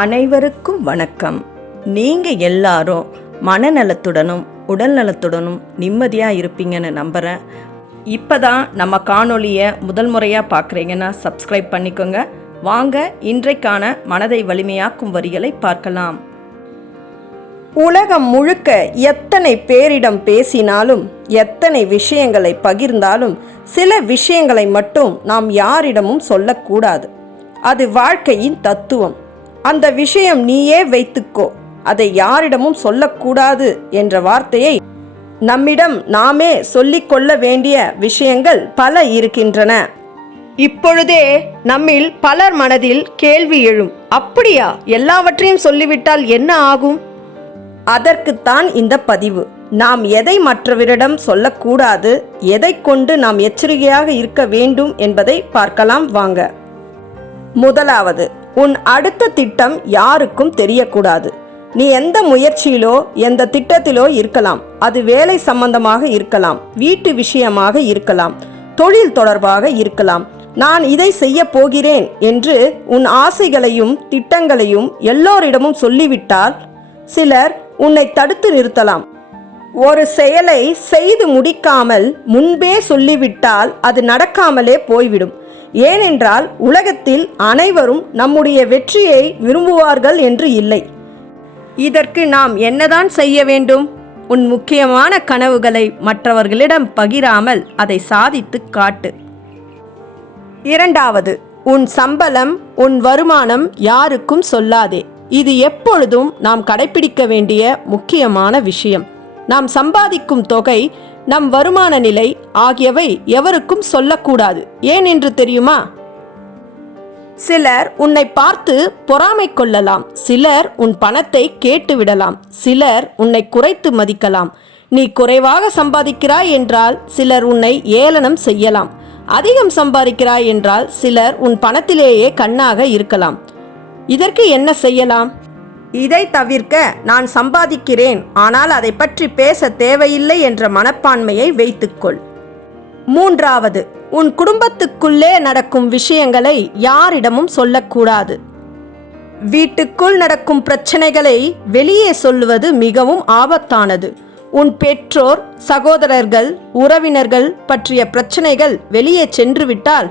அனைவருக்கும் வணக்கம். நீங்கள் எல்லாரும் மனநலத்துடனும் உடல் நலத்துடனும் நிம்மதியாக இருப்பீங்கன்னு நம்புகிறேன். இப்போ தான் நம்ம காணொலியை முதல் முறையாக பார்க்குறீங்கன்னா சப்ஸ்கிரைப் பண்ணிக்கோங்க. வாங்க இன்றைக்கான மனதை வலிமையாக்கும் வரிகளை பார்க்கலாம். உலகம் முழுக்க எத்தனை பேரிடம் பேசினாலும், எத்தனை விஷயங்களை பகிர்ந்தாலும், சில விஷயங்களை மட்டும் நாம் யாரிடமும் சொல்லக்கூடாது. அது வாழ்க்கையின் தத்துவம். அந்த விஷயம் நீயே வைத்துக்கோ, அதை யாரிடமும் சொல்லக்கூடாது என்ற வார்த்தையை நம்மிடம் நாமே சொல்லிக்கொள்ள வேண்டிய விஷயங்கள் பல இருக்கின்றன. இப்பொழுதே நம்மில் பலர் மனதில் கேள்வி எழும், அப்படியா, எல்லாவற்றையும் சொல்லிவிட்டால் என்ன ஆகும்? அதற்குத்தான் இந்த பதிவு. நாம் எதை மற்றவரிடம் சொல்லக்கூடாது, எதை கொண்டு நாம் எச்சரிக்கையாக இருக்க வேண்டும் என்பதை பார்க்கலாம் வாங்க. முதலாவது, உன் அடுத்த திட்டம் யாருக்கும் தெரியக்கூடாது. நீ எந்த முயற்சியிலோ எந்த திட்டத்திலோ இருக்கலாம். அது வேலை சம்பந்தமாக இருக்கலாம், வீட்டு விஷயமாக இருக்கலாம், தொழில் தொடர்பாக இருக்கலாம். நான் இதை செய்ய போகிறேன் என்று உன் ஆசைகளையும் திட்டங்களையும் எல்லோரிடமும் சொல்லிவிட்டால் சிலர் உன்னை தடுத்து நிறுத்தலாம். ஒரு செயலை செய்து முடிக்காமல் முன்பே சொல்லிவிட்டால் அது நடக்காமலே போய்விடும். ஏனென்றால் உலகத்தில் அனைவரும் நம்முடைய வெற்றியை விரும்புவார்கள் என்று இல்லை. இதற்கு நாம் என்னதான் செய்ய வேண்டும்? உன் முக்கியமான கனவுகளை மற்றவர்களிடம் பகிராமல் அதை சாதித்து காட்டு. இரண்டாவது, உன் சம்பளம், உன் வருமானம் யாருக்கும் சொல்லாதே. இது எப்பொழுதும் நாம் கடைபிடிக்க வேண்டிய முக்கியமான விஷயம். நாம் சம்பாதிக்கும் தொகை, நம் வருமான நிலை ஆகியவை எவருக்கும் சொல்லக்கூடாது. ஏன் என்று தெரியுமா? சிலர் உன்னை பார்த்து பொறாமை கொள்ளலாம், சிலர் உன் பணத்தை கேட்டுவிடலாம், சிலர் உன்னை குறைத்து மதிக்கலாம். நீ குறைவாக சம்பாதிக்கிறாய் என்றால் சிலர் உன்னை ஏளனம் செய்யலாம். அதிகம் சம்பாதிக்கிறாய் என்றால் சிலர் உன் பணத்திலேயே கண்ணாக இருக்கலாம். இதற்கு என்ன செய்யலாம்? இதை தவிர்க்க நான் சம்பாதிக்கிறேன், ஆனால் அதை பற்றி பேச தேவையில்லை என்ற மனப்பான்மையை வைத்துக்கொள். மூன்றாவது, உன் குடும்பத்துக்குள்ளே நடக்கும் விஷயங்களை யாரிடமும் சொல்லக்கூடாது. வீட்டுக்குள் நடக்கும் பிரச்சனைகளை வெளியே சொல்லுவது மிகவும் ஆபத்தானது. உன் பெற்றோர், சகோதரர்கள், உறவினர்கள் பற்றிய பிரச்சனைகள் வெளியே சென்றுவிட்டால்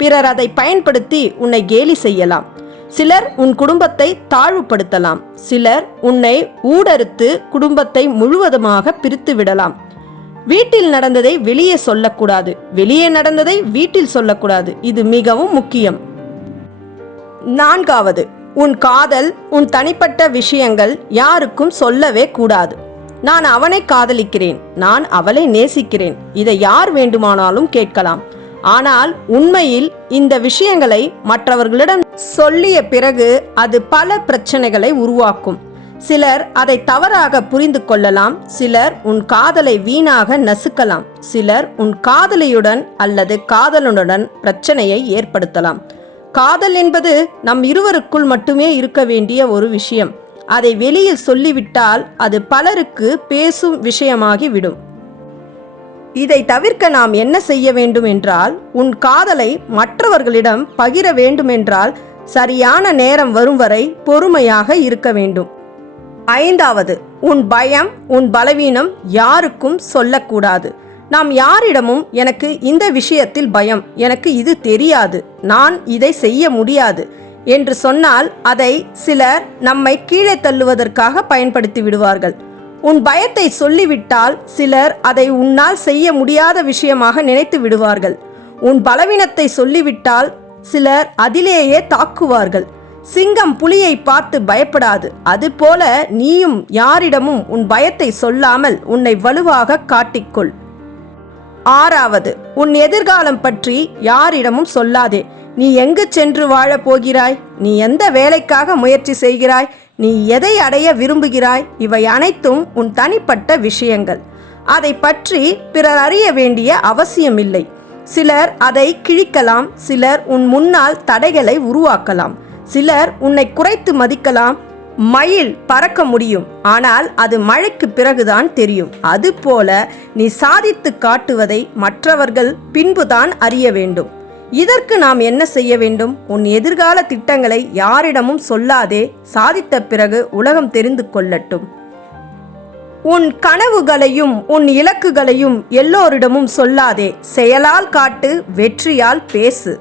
பிறர் அதை பயன்படுத்தி உன்னை கேலி செய்யலாம். சிலர் உன் குடும்பத்தை தாழ்வுபடுத்தலாம், சிலர் உன்னை ஊடறுத்து குடும்பத்தை முழுவதுமாக பிரித்து விடலாம். வீட்டில் நடந்ததை வெளியே சொல்லக்கூடாது, வெளியே நடந்ததை வீட்டில் சொல்லக்கூடாது. இது மிகவும் முக்கியம். நான்காவது, உன் காதல், உன் தனிப்பட்ட விஷயங்கள் யாருக்கும் சொல்லவே கூடாது. நான் அவனை காதலிக்கிறேன், நான் அவளை நேசிக்கிறேன், இதை யார் வேண்டுமானாலும் கேட்கலாம். ஆனால் உண்மையில் இந்த விஷயங்களை மற்றவர்களிடம் சொல்லிய பிறகு அது பல பிரச்சனைகளை உருவாக்கும். சிலர் அதை தவறாக புரிந்து கொள்ளலாம், சிலர் உன் காதலை வீணாக நசுக்கலாம், சிலர் உன் காதலியுடன் அல்லது காதலனுடன் பிரச்சனையை ஏற்படுத்தலாம். காதல் என்பது நம் இருவருக்குள் மட்டுமே இருக்க வேண்டிய ஒரு விஷயம். அதை வெளியில் சொல்லிவிட்டால் அது பலருக்கு பேசும் விஷயமாகி விடும். இதை தவிர்க்க நாம் என்ன செய்ய வேண்டும் என்றால், உன் காதலை மற்றவர்களிடம் பகிர வேண்டுமென்றால் சரியான நேரம் வரும் வரை பொறுமையாக இருக்க வேண்டும். ஐந்தாவது, உன் பயம், உன் பலவீனம் யாருக்கும் சொல்லக்கூடாது. நாம் யாரிடமும் எனக்கு இந்த விஷயத்தில் பயம், எனக்கு இது தெரியாது, நான் இதை செய்ய முடியாது என்று சொன்னால் அதை சிலர் நம்மை கீழே தள்ளுவதற்காக பயன்படுத்தி விடுவார்கள். உன் பயத்தை சொல்லிவிட்டால் சிலர் அதை உன்னால் செய்ய முடியாத விஷயமாக நினைத்து விடுவார்கள். உன் பலவீனத்தை சொல்லிவிட்டால் சிலர் அதிலேயே தாக்குவார்கள். சிங்கம் புலியை பார்த்து பயப்படாது. அதுபோல நீயும் யாரிடமும் உன் பயத்தை சொல்லாமல் உன்னை வலுவாக காட்டிக்கொள். ஆறாவது, உன் எதிர்காலம் பற்றி யாரிடமும் சொல்லாதே. நீ எங்கு சென்று வாழப் போகிறாய்? நீ எந்த வேலைக்காக முயற்சி செய்கிறாய்? நீ எதை அடைய விரும்புகிறாய்? இவை அனைத்தும் உன் தனிப்பட்ட விஷயங்கள். அதை பற்றி பிறர் அறிய வேண்டிய அவசியமில்லை. சிலர் அதை கிழிக்கலாம், சிலர் உன் முன்னால் தடைகளை உருவாக்கலாம், சிலர் உன்னை குறைத்து மதிக்கலாம். மயில் பறக்க முடியும், ஆனால் அது மழைக்கு பிறகுதான் தெரியும். அதுபோல நீ சாதித்து காட்டுவதை மற்றவர்கள் பின்புதான் அறிய வேண்டும். இதற்கு நாம் என்ன செய்ய வேண்டும்? உன் எதிர்கால திட்டங்களை யாரிடமும் சொல்லாதே. சாதித்த பிறகு உலகம் தெரிந்து கொள்ளட்டும். உன் கனவுகளையும் உன் இலக்குகளையும் எல்லோரிடமும் சொல்லாதே. செயலால் காட்டு, வெற்றியால் பேசு.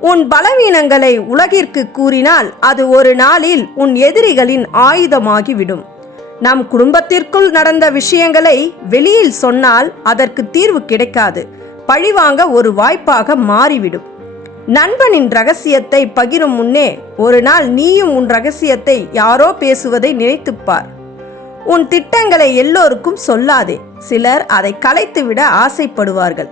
உன் பலவீனங்களை உலகிற்கு கூறினால் அது ஒரு நாளில் உன் எதிரிகளின் ஆயுதமாகிவிடும். நம் குடும்பத்திற்குள் நடந்த விஷயங்களை வெளியில் சொன்னால் அதற்கு தீர்வு கிடைக்காது. பழிவாங்க ஒரு வாய்ப்பாக மாறிவிடும். நண்பனின் ரகசியத்தை பகிரும் முன்னே ஒரு நாள் நீயும் உன் ரகசியத்தை யாரோ பேசுவதை நினைத்துப்பார். உன் திட்டங்களை எல்லோருக்கும் சொல்லாதே. சிலர் அதை கலைத்துவிட ஆசைப்படுவார்கள்.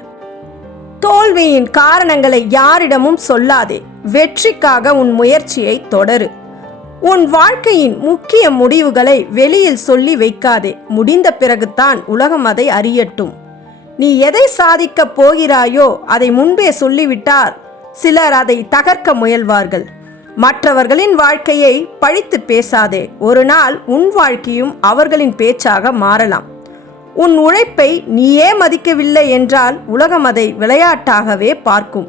தோல்வியின் காரணங்களை யாரிடமும் சொல்லாதே. வெற்றிக்காக உன் முயற்சியை தொடரு. உன் வாழ்க்கையின் முக்கிய முடிவுகளை வெளியில் சொல்லி வைக்காதே. முடிந்த பிறகுதான் உலகம் அதை அறியட்டும். நீ எதை சாதிக்கப் போகிறாயோ அதை முன்பே சொல்லிவிட்டால் சிலர் அதை தகர்க்க முயல்வார்கள். மற்றவர்களின் வாழ்க்கையை பழித்து பேசாதே. ஒரு நாள் உன் வாழ்க்கையும் அவர்களின் பேச்சாக மாறலாம். உன் உழைப்பை நீயே மதிக்கவில்லை என்றால் உலகம் அதை விளையாட்டாகவே பார்க்கும்.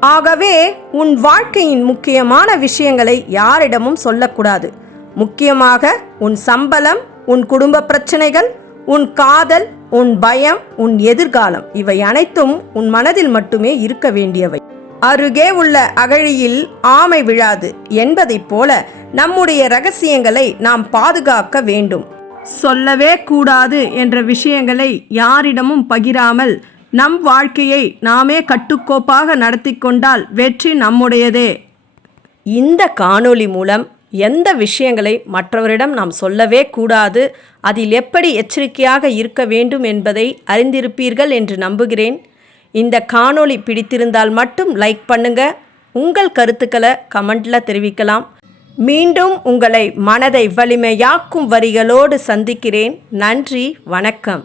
ஆகவே உன் வாழ்க்கையின் முக்கியமான விஷயங்களை யாரிடமும் சொல்லக்கூடாது. முக்கியமாக உன் சம்பளம், உன் குடும்ப பிரச்சனைகள், உன் காதல், உன் பயம், உன் எதிர்காலம், இவை அனைத்தும் உன் மனதில் மட்டுமே இருக்க வேண்டியவை. அருகே உள்ள அகழியில் ஆமை விழாது என்பதைப் போல நம்முடைய ரகசியங்களை நாம் பாதுகாக்க வேண்டும். சொல்லவே கூடாது என்ற விஷயங்களை யாரிடமும் பகிராமல் நம் வாழ்க்கையை நாமே கட்டுக்கோப்பாக நடத்தி கொண்டால் வெற்றி நம்முடையதே. இந்த காணொளி மூலம் எந்த விஷயங்களை மற்றவரிடம் நாம் சொல்லவே கூடாது, அதில் எப்படி எச்சரிக்கையாக இருக்க வேண்டும் என்பதை அறிந்திருப்பீர்கள் என்று நம்புகிறேன். இந்த காணொளி பிடித்திருந்தால் மட்டும் லைக் பண்ணுங்க. உங்கள் கருத்துக்களை கமெண்ட்ல தெரிவிக்கலாம். மீண்டும் உங்களை மனதை வலிமையாக்கும் வரிகளோடு சந்திக்கிறேன். நன்றி, வணக்கம்.